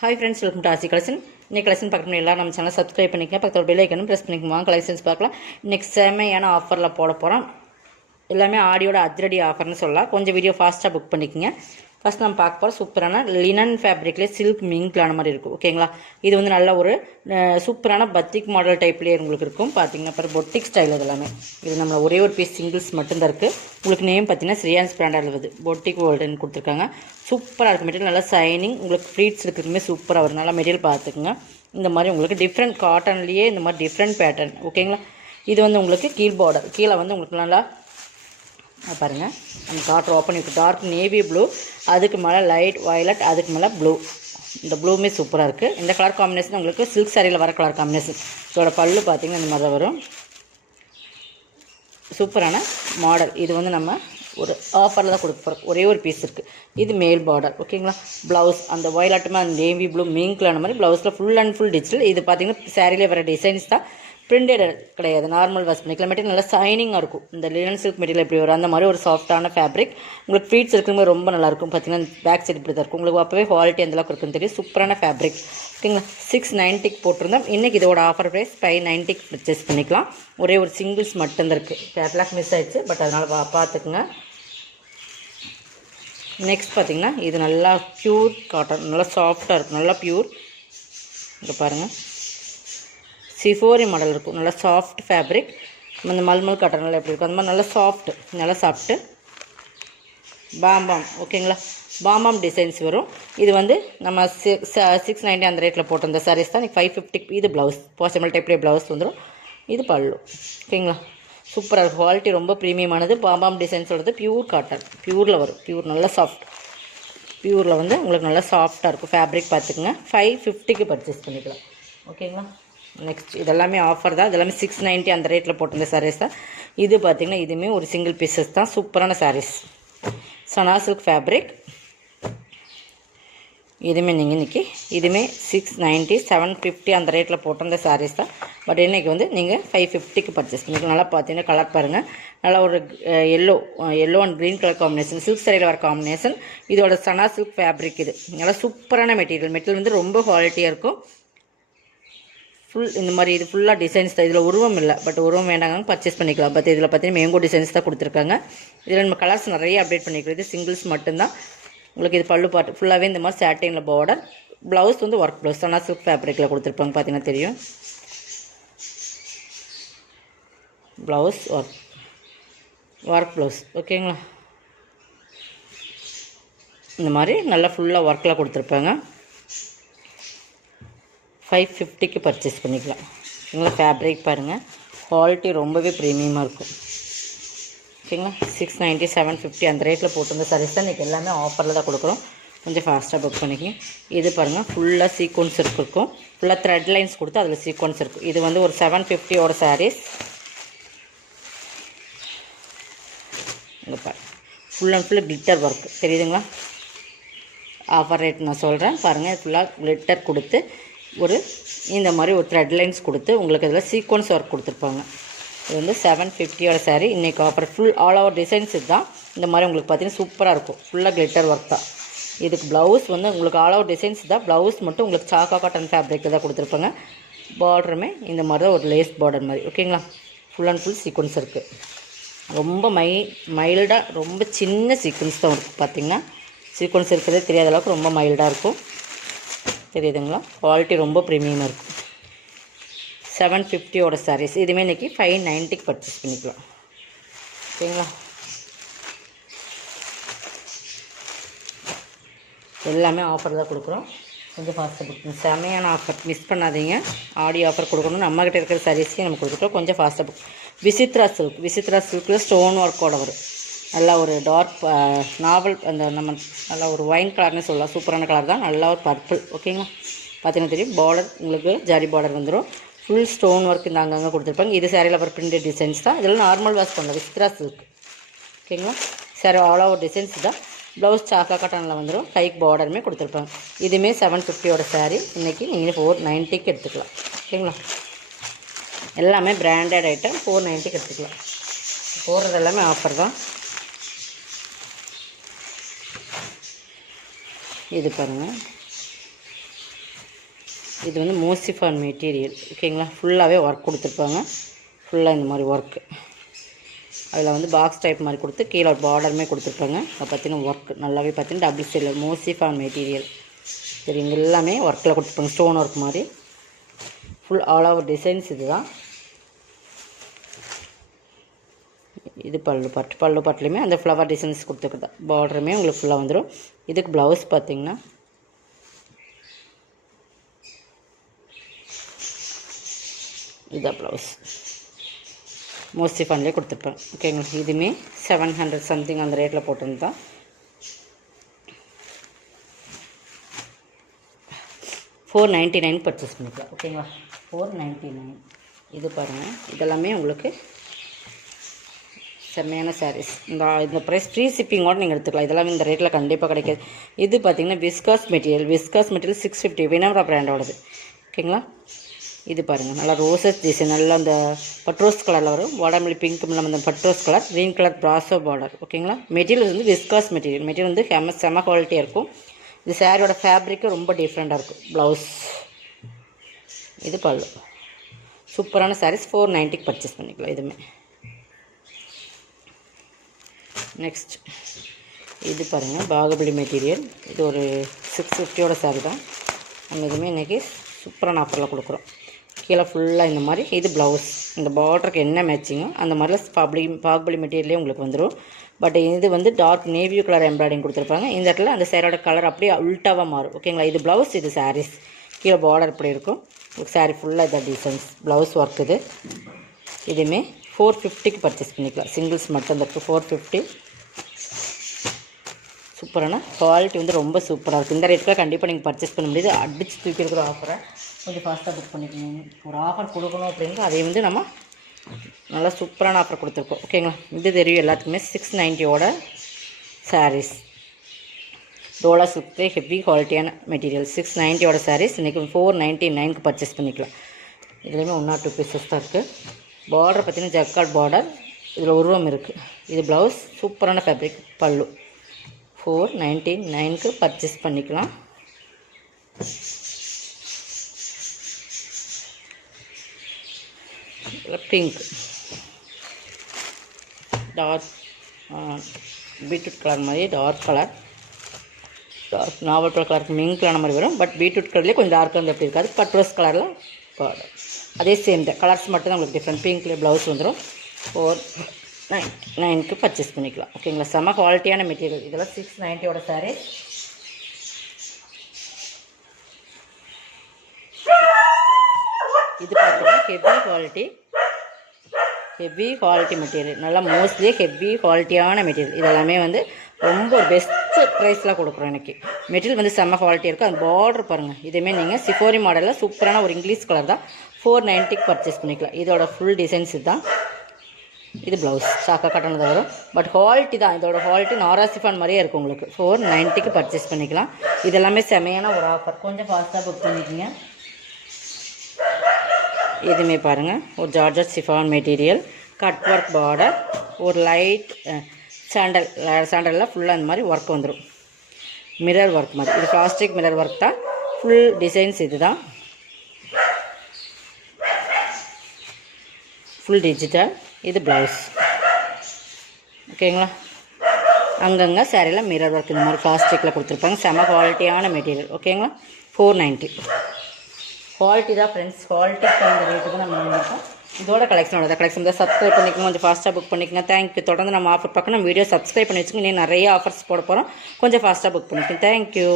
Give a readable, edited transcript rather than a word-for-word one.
Hi friends, welcome to RC Collection. இன்னைக்கு collection பார்க்கணும் எல்லாரும் நம்ம சேனலை சப்ஸ்கிரைப் பண்ணிக்கங்க. பக்கத்தில் பெல் ஐக்கனும் ப்ரெஸ் பண்ணிக்கோங்க. கலெக்ஷன்ஸ் பார்க்கலாம். இன்னைக்கு செமையான ஆஃபரில் போட போகிறோம். எல்லாமே ஆடியோட அதிரடி ஆஃபர்னு சொல்லலாம். கொஞ்சம் வீடியோ ஃபாஸ்ட்டாக புக் பண்ணிக்கோங்க. ஃபஸ்ட் நம்ம பார்க்க போகிற சூப்பரான லினன் ஃபேப்ரிக்லேயே சில்க் மிங்க்லான மாதிரி இருக்கும். ஓகேங்களா, இது வந்து நல்ல ஒரு சூப்பரான பத்திக் மாடல் டைப்லேயே உங்களுக்கு இருக்கும். பார்த்தீங்கன்னா அப்புறம் பொட்டிக் ஸ்டைல் இது எல்லாமே. இது நம்ம ஒரே ஒரு பீஸ் சிங்கிள்ஸ் மட்டும்தான் இருக்குது. உங்களுக்கு நேம் பார்த்தீங்கன்னா ஸ்ரீயான்ஸ் பிராண்டாக இருக்குது. பொட்டிக் வேர்ல்டுன்னு கொடுத்துருக்காங்க. சூப்பராக இருக்குது மெட்டீரியல், நல்லா சைனிங். உங்களுக்கு ஃப்ளீட்ஸ் இருக்கிறதுமே சூப்பராக வரும். நல்லா மெட்டீரியல் பார்த்துக்குங்க. இந்த மாதிரி உங்களுக்கு டிஃப்ரெண்ட் காட்டன்லேயே இந்த மாதிரி டிஃப்ரெண்ட் பேட்டர்ன். ஓகேங்களா, இது வந்து உங்களுக்கு கீழ் பார்டர், கீழே வந்து உங்களுக்கு நல்லா பாருங்கள். நம்ம காட்டர் ஓப்பன் இருக்குது. டார்க் நேவி ப்ளூ, அதுக்கு மேலே லைட் வயலட், அதுக்கு மேலே ப்ளூ. இந்த ப்ளூமே சூப்பராக இருக்குது. இந்த கலர் காம்பினேஷன் உங்களுக்கு சில்க் சாரியில் வர கலர் காம்பினேஷன். இதோட பல்லு பார்த்திங்கன்னா இந்த மாதிரி தான் வரும். சூப்பரான மாடல். இது வந்து நம்ம ஒரு ஆஃபரில் தான் கொடுக்க போகிறோம். ஒரே ஒரு பீஸ் இருக்குது. இது மேல் பார்டர். ஓகேங்களா, ப்ளவுஸ் அந்த வயலட்டுமே அந்த நேவி ப்ளூ மிங்க்லான மாதிரி ப்ளவுஸில் ஃபுல் அண்ட் ஃபுல் டிஜிட்டல். இது பார்த்திங்கன்னா சாரியிலே வர டிசைன்ஸ் தான், பிரிண்டட் கிடையாது. நார்மல் வாஷ் பண்ணிக்கலாம். மெட்டீரியல் நல்லா சைனிங்காக இருக்கும். இந்த லினன் சில்க் மெட்டீரியல் எப்படி வரும் அந்த மாதிரி ஒரு சாஃப்டான ஃபேப்ரிக். உங்களுக்கு ஃப்ளீட்ஸ் இருக்கும்போது ரொம்ப நல்லாயிருக்கும். பார்த்தீங்கன்னா பேக் சைடு இப்படி தான் இருக்கும். உங்களுக்கு அப்போவே குவாலிட்டி அந்தளவுக்கு இருக்குன்னு தெரியும். சூப்பரான ஃபேப்ரிக். ஓகேங்களா, 690 போட்டிருந்தோம். இன்றைக்கி இதோட ஆஃபர் ப்ரைஸ் 590 பர்ச்சேஸ் பண்ணிக்கலாம். ஒரே ஒரு சிங்கிள்ஸ் மட்டும்தான் இருக்குது. கேட்லாக் மிஸ் ஆகிடுச்சு, பட் அதனால் பார்த்துக்குங்க. நெக்ஸ்ட் பார்த்திங்கன்னா இது நல்லா ப்யூர் காட்டன், நல்லா சாஃப்டாக இருக்கும். நல்லா ப்யூர். இங்கே பாருங்கள், சிஃபோரி மாடல் இருக்கும். நல்லா சாஃப்ட் ஃபேப்ரிக். இந்த மல்மல் காட்டனில் எப்படி இருக்கும் அந்த மாதிரி நல்லா சாஃப்ட்டு, நல்லா சாஃப்ட்டு பாம்பாம். ஓகேங்களா, பாம்பாம் டிசைன்ஸ் வரும். இது வந்து நம்ம 690 அந்த ரேட்டில் போட்டிருந்த சாரீஸ் தான். 550. இது ப்ளவுஸ் பாசிபிள் டைப்லேயே ப்ளவுஸ் வந்துடும். இது பல்லு. ஓகேங்களா, சூப்பராக குவாலிட்டி ரொம்ப ப்ரீமியமானது. பாம்பாம் டிசைன்ஸ் வருது. பியூர் காட்டன், பியூரில் வரும். பியூர் நல்லா சாஃப்ட். பியூரில் வந்து உங்களுக்கு நல்லா சாஃப்டாக இருக்கும் ஃபேப்ரிக். பார்த்துக்குங்க. 550 பர்ச்சேஸ் பண்ணிக்கலாம். ஓகேங்களா, நெக்ஸ்ட் இதெல்லாமே ஆஃபர் தான். இதெல்லாமே 690 அந்த ரேட்டில் போட்டிருந்த சாரீஸ் தான். இது பார்த்திங்கன்னா இதுவுமே ஒரு சிங்கிள் பீசஸ் தான். சூப்பரான சாரீஸ். சனா சில்க் ஃபேப்ரிக். இதுவுமே நீங்கள் இன்றைக்கி இதுவுமே 690 750 அந்த ரேட்டில் போட்டிருந்த சாரீஸ் தான். பட் இன்றைக்கி வந்து நீங்கள் 550 பர்ச்சேஸ் பண்ணிக்கலாம். நல்லா பார்த்தீங்கன்னா கலர் பாருங்கள். நல்லா ஒரு yellow and green colour combination. Silk சாரியில் வர காம்பினேஷன். இதோட சனா சில்க் ஃபேப்ரிக். இது நல்லா சூப்பரான மெட்டீரியல் வந்து ரொம்ப குவாலிட்டியாக இருக்கும். ஃபுல் இந்த மாதிரி இது ஃபுல்லாக டிசைன்ஸ் தான். இதில் உருவம் இல்லை, பட் உருவம் வேண்டாங்க பர்ச்சேஸ் பண்ணிக்கலாம். பட் இதில் பார்த்தீங்கன்னா மேங்கோ டிசைன்ஸ் தான் கொடுத்துருக்காங்க. இதில் நம்ம கலர்ஸ் நிறைய அப்டேட் பண்ணிக்கிறோம். இது சிங்கிள்ஸ் மட்டும்தான். உங்களுக்கு இது பல்லு பாட்டு ஃபுல்லாகவே இந்த மாதிரி சாட்டினில் பார்டர். ப்ளவுஸ் வந்து ஒர்க் ப்ளவுஸ் ஆனால் சில்க் ஃபேப்ரிக்கில் கொடுத்துருப்பாங்க. பார்த்தீங்கன்னா தெரியும். Blouse work blouse. ஓகேங்களா, இந்த மாதிரி நல்லா ஃபுல்லாக ஒர்க்கில் கொடுத்துருப்பாங்க. 550 பர்ச்சேஸ் பண்ணிக்கலாம். ஓகேங்களா, ஃபேப்ரிக் பாருங்கள், குவாலிட்டி ரொம்பவே ப்ரீமியமாக இருக்கும். ஓகேங்களா, 690 750 அந்த ரேட்டில் போட்டிருந்த சாரீஸ் தான் இன்றைக்கி எல்லாமே ஆஃபரில் தான் கொடுக்குறோம். கொஞ்சம் ஃபாஸ்ட்டாக புக் பண்ணிக்கங்க. இது பாருங்கள், ஃபுல்லாக சீக்வன்ஸ் இருக்கும். ஃபுல்லாக த்ரெட் லைன்ஸ் கொடுத்து அதில் சீக்வன்ஸ் இருக்கும். இது வந்து ஒரு 750 சாரீஸ். இங்கே பாருங்கள், ஃபுல் அண்ட் ஃபுல்லாக கிளிட்டர் ஒர்க் தெரியுதுங்களா. ஆஃபர் ரேட் நான் சொல்கிறேன் பாருங்கள். ஃபுல்லாக கிளிட்டர் கொடுத்து ஒரு இந்த மாதிரி ஒரு த்ரெட் லைன்ஸ் கொடுத்து உங்களுக்கு இதில் சீக்வன்ஸ் ஒர்க் கொடுத்துருப்பாங்க. இது வந்து 750 சாரீ. இன்றைக்கி offer full all over designs தான். இந்த மாதிரி உங்களுக்கு பார்த்தீங்கன்னா சூப்பராக இருக்கும். ஃபுல்லாக கிளிட்டர் ஒர்க் தான். இதுக்கு ப்ளவுஸ் வந்து உங்களுக்கு ஆல் ஓவர் டிசைன்ஸ் தான். ப்ளவுஸ் மட்டும் உங்களுக்கு சாக்கா காட்டன் ஃபேப்ரிக் தான் கொடுத்துருப்பாங்க. பார்டருமே இந்த மாதிரி தான் ஒரு லேஸ் பார்டர் மாதிரி. ஓகேங்களா, ஃபுல் அண்ட் ஃபுல் சீக்வன்ஸ் இருக்குது. ரொம்ப மைல்டாக ரொம்ப சின்ன சீக்வன்ஸ் தான் இருக்குது. பார்த்திங்கன்னா சீக்வன்ஸ் இருக்கிறதே தெரியாத அளவுக்கு ரொம்ப மைல்டாக இருக்கும். தெரியுதுங்களா, குவாலிட்டி ரொம்ப ப்ரீமியமாக இருக்கும். 750 சாரீஸ். இதுவுமே இன்றைக்கி 590 பர்ச்சேஸ் பண்ணிக்கலாம். ஓகேங்களா, எல்லாமே ஆஃபர் தான் கொடுக்குறோம். கொஞ்சம் ஃபாஸ்ட்டாக புக். செமையான ஆஃபர், மிஸ் பண்ணாதீங்க. ஆடி ஆஃபர் கொடுக்கணும். நம்மக்கிட்ட இருக்கிற சாரீஸ்க்கே நம்ம கொடுத்துட்டோம். கொஞ்சம் ஃபாஸ்ட்டாக புக். விசித்ரா சில்கில் ஸ்டோன் ஒர்க்கோட வரும். நல்லா ஒரு டார்க் நாவல் அந்த நம்ம நல்லா ஒரு ஒயின் கலர்னு சொல்லலாம். சூப்பரான கலர் தான். நல்லா ஒரு பர்பிள். ஓகேங்களா, பார்த்தீங்கன்னா தெரியும். பார்டர் உங்களுக்கு ஜரி பார்டர் வந்துடும். ஃபுல் ஸ்டோன் ஒர்க் இந்த அங்கங்கே கொடுத்துருப்பாங்க. இது சாரியில் அப்புறம் பிரிண்டட் டிசைன்ஸ் தான். இதெல்லாம் நார்மல் வாஷ் பண்ணலாம். விசித்ரா சில்க். ஓகேங்களா, சாரி ஆல் ஓவர் டிசைன்ஸ் தான். ப்ளவுஸ் சாக்கா காட்டனில் வந்துடும். கைக்கு பார்டருமே கொடுத்துருப்பாங்க. இதுவுமே 750 சாரீ. இன்றைக்கி நீங்கள் 490 எடுத்துக்கலாம். ஓகேங்களா, எல்லாமே பிராண்டட் ஐட்டம். 490 எடுத்துக்கலாம். போடுறது எல்லாமே ஆஃபர் தான். இது பாருங்கள், இது வந்து மோசிஃபான் மெட்டீரியல் ஓகேங்களா. ஃபுல்லாகவே ஒர்க் கொடுத்துருப்பாங்க. ஃபுல்லாக இந்த மாதிரி ஒர்க்கு, அதில் வந்து பாக்ஸ் டைப் மாதிரி கொடுத்து கீழே ஒரு பார்டருமே கொடுத்துருப்பாங்க. அதை பார்த்தீங்கன்னா ஒர்க் நல்லாவே பார்த்தீங்கன்னா டபுள் சைடில் மோசிஃபான் மெட்டீரியல் சரி. இங்கே எல்லாமே ஒர்க்கில் கொடுத்துருப்பாங்க. ஸ்டோன் ஒர்க் மாதிரி ஃபுல் ஆல் ஓவர் டிசைன்ஸ். இது தான் இது பல்லு பாட்டுலையுமே அந்த ஃப்ளவர் டிசைன்ஸ் கொடுத்துருக்குறதா. பார்டருமே உங்களுக்கு ஃபுல்லாக வந்துடும். இதுக்கு ப்ளவுஸ் பார்த்திங்கன்னா இதுதான் ப்ளவுஸ். மோஸ்ட்லி ஃபன்லேயே கொடுத்துருப்பேன் ஓகேங்களா. இதுவுமே 700 சம்திங் அந்த ரேட்டில் போட்டிருந்தான். $499 பர்ச்சேஸ் பண்ணிக்கலாம் ஓகேங்களா. $499. இது பாருங்கள், இதெல்லாமே உங்களுக்கு செம்மையான சாரீஸ். இந்த ப்ரைஸ் ஃப்ரீ ஷிப்பிங்கோடு நீங்கள் எடுத்துக்கலாம். இதெல்லாம் இந்த ரேட்டில் கண்டிப்பாக கிடைக்காது. இது பார்த்திங்கன்னா விஸ்காஸ் மெட்டீரியல் 650 வினம்ரா பிராண்டோடது ஓகேங்களா. இது பாருங்கள், நல்லா ரோசஸ் டிசைன், நல்லா அந்த பட்ரோஸ் கலரில் வரும். வாடாமல்லி பிங்க் இல்லாமல் அந்த பட்ரோஸ் கலர், க்ரீன் கலர் ப்ராசோ பார்டர் ஓகேங்களா. மெட்டீரியல் வந்து விஸ்காஸ் மெட்டீரியல் வந்து செம குவாலிட்டியாக இருக்கும். இது சாரியோட ஃபேப்ரிக்கு ரொம்ப டிஃப்ரெண்ட்டாக இருக்கும். ப்ளவுஸ், இது பல்லு. சூப்பரான சாரீஸ். 490 பர்ச்சேஸ் பண்ணிக்கலாம் இதுவுமே. நெக்ஸ்ட் இது பாருங்கள், பாகுபலி மெட்டீரியல். இது ஒரு 650 சாரி தான். நம்ம இதுவுமே இன்றைக்கி சூப்பரான ஆஃபரில் கொடுக்குறோம். கீழே ஃபுல்லாக இந்த மாதிரி. இது ப்ளவுஸ், இந்த பார்டருக்கு என்ன மேட்சிங்கோ அந்த மாதிரிலாம் பாகுபலி மெட்டீரியலே உங்களுக்கு வந்துடும். பட் இது வந்து டார்க் நேவியூ கலர் எம்ப்ராய்டிங் கொடுத்துருப்பாங்க. இந்த இடத்துல அந்த சேரோட கலர் அப்படியே உல்ட்டாவாக மாறும் ஓகேங்களா. இது ப்ளவுஸ், இது சாரீஸ். கீழே பார்டர் இப்படி இருக்கும். சாரீ ஃபுல்லாக இதாக டிசைன்ஸ் ப்ளவுஸ் ஒர்க். இதுவுமே 450 பர்ச்சேஸ் பண்ணிக்கலாம். சிங்கிள்ஸ் மட்டும் இந்த 450. சூப்பரான குவாலிட்டி வந்து ரொம்ப சூப்பராக இருக்குது. இந்த ரேட்டுக்காக கண்டிப்பாக நீங்கள் பர்ச்சேஸ் பண்ண முடியுது. அடிச்சு தூக்கி இருக்கிற ஆஃபரை கொஞ்சம் ஃபாஸ்ட்டாக புக் பண்ணிக்கணும். ஒரு ஆஃபர் கொடுக்கணும் அப்படிங்கிறது அதை வந்து நம்ம நல்லா சூப்பரான ஆஃபர் கொடுத்துருக்கோம் ஓகேங்களா. இது தெரியும் எல்லாத்துக்குமே. 690ஓட சாரீஸ். டோலா சில்க் ஹெவி குவாலிட்டியான மெட்டீரியல். 690ஓட சாரீஸ் இன்றைக்கி 499க்கு பர்ச்சேஸ் பண்ணிக்கலாம். இதுலேயுமே 1 or 2 பீசஸ் தான் இருக்குது. பார்டர் பார்த்திங்கன்னா ஜக்கார்ட் பார்டர், இதில் உருவம் இருக்குது. இது ப்ளவுஸ், சூப்பரான ஃபேப்ரிக். பல்லு 499க்கு பர்ச்சேஸ் பண்ணிக்கலாம். பிங்க் டார்க் பீட்ரூட் கலர் மாதிரி டார்க் கலர், டார்க் நாவல் கலருக்கு மிங்க்லான மாதிரி வரும். பட் பீட்ரூட் கலர்லேயே கொஞ்சம் டார்க்காக வந்து எப்படி இருக்காது. பட்ரோஸ் கலரில் பார்டர் அதே சேம் தான். கலர்ஸ் மட்டும் தான் உங்களுக்கு டிஃப்ரெண்ட். பிங்க்லேயே ப்ளவுஸ் வந்துடும். 499க்கு பர்ச்சேஸ் பண்ணிக்கலாம் ஓகேங்களா. செம குவாலிட்டியான மெட்டீரியல். இதெல்லாம் 690ஓட சாரீ. இது பார்த்தீங்கன்னா ஹெவி குவாலிட்டி மெட்டீரியல். நல்லா மோஸ்ட்லி ஹெவி குவாலிட்டியான மெட்டீரியல். இதெல்லாமே வந்து ரொம்ப பெஸ்ட்டு ப்ரைஸில் கொடுக்குறோம் எனக்கு. மெட்டீரியல் வந்து செம்ம குவாலிட்டி இருக்குது. அந்த பார்டர் பாருங்கள். இதுவுமே நீங்கள் சிஃபோரி மாடலில் சூப்பரான ஒரு இங்கிலீஷ் கலர் தான். 490க்கு பர்ச்சேஸ் பண்ணிக்கலாம். இதோட ஃபுல் டிசைன்ஸ் இதுதான். இது ப்ளவுஸ் சாக்கா கட்டணம் தான் வரும். பட் குவாலிட்டி தான், இதோட குவாலிட்டி நாராசிஃபான் மாதிரியே இருக்கும் உங்களுக்கு. 490க்கு பர்ச்சேஸ் பண்ணிக்கலாம். இதெல்லாமே செமையான ஒரு ஆஃபர். கொஞ்சம் ஃபாஸ்ட்டாக புக் பண்ணிக்கோங்க. இதுவுமே பாருங்கள், ஒரு georgette chiffon material, cut work border, ஒரு லைட் சாண்டலில் ஃபுல்லாக இந்த மாதிரி ஒர்க் வந்துடும். மிரர் ஒர்க் மாதிரி. இது பிளாஸ்டிக் மிரர் ஒர்க் தான். ஃபுல் டிசைன்ஸ் இது தான். Full digital. இது ப்ளவுஸ் ஓகேங்களா. அங்கங்கே சாரியில் மிரர் ஒர்க் இந்த மாதிரி பிளாஸ்டிக்கில் கொடுத்துருப்பாங்க. செம குவாலிட்டியான மெட்டீரியல் ஓகேங்களா. 490 குவாலிட்டி தான் ஃப்ரெண்ட்ஸ். குவாலிட்டிக்கு தகுந்த ரேட்டுக்கு நம்ம நினைப்போம். இதோட கலெக்ஷன் தான். சப்ஸ்கிரைப் பண்ணிக்கோங்க, கொஞ்சம் ஃபாஸ்ட்டாக புக் பண்ணிக்கோங்க. தேங்க்யூ. தொடர்ந்து நம்ம ஆஃபர் பார்க்கணும். வீடியோ சப்ஸ்கிரைப் பண்ணி வச்சுக்கோங்க. இன்னும் நிறைய ஆஃபர்ஸ் போட போகிறோம். கொஞ்சம் ஃபாஸ்ட்டாக புக் பண்ணிக்கோங்க. தேங்க்யூ.